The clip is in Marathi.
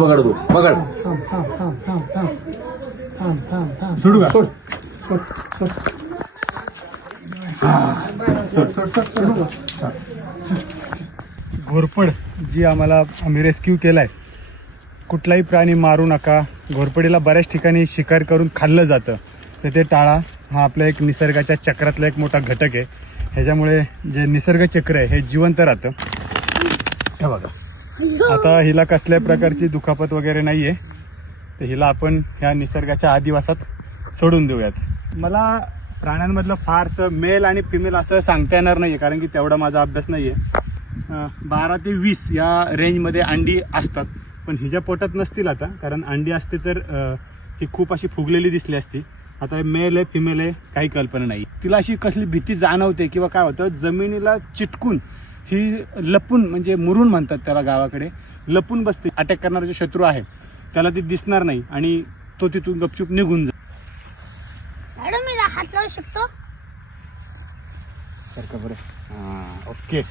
पकड तू. पकड. सोडू का? सोड. घोरपड जी आम्हाला आम्ही रेस्क्यू केलाय कुठलाही प्राणी मारू नका. घोरपडीला बऱ्याच ठिकाणी शिकार करून खाल्लं जातं. तर ते टाळा हा आपला एक निसर्गाच्या चक्रातला एक मोठा घटक आहे. ह्याच्यामुळे जे निसर्ग चक्र आहे हे जिवंत राहतं. हे बघा. आता हिला कसल्याही प्रकारची दुखापत वगैरे नाही आहे तर हिला आपण ह्या निसर्गाच्या आदिवासात सोडून देऊयात. मला प्राण्यांमधलं फारसं मेल आणि फिमेल असं सांगता येणार नाही आहे कारण की तेवढा माझा अभ्यास नाही आहे बारा ते वीस या रेंजमध्ये अंडी असतात. पण हिच्या पोटात नसतील आता कारण अंडी असते तर ही खूप अशी फुगलेली दिसली असती. आता मेल आहे फिमेल आहे काही कल्पना नाही. तिला अशी कसली भीती जाणवते किंवा काय होतं जमिनीला चिटकून ही लपून म्हणजे मुरून म्हणतात त्याला गावाकडे लपून बसते. अटॅक करणारा जो शत्रू आहे त्याला ती दिसणार नाही आणि तो तिथून गपचूप निघून जा मॅडम मी हात लावू शकतो? सारखं बरं. हां ओके.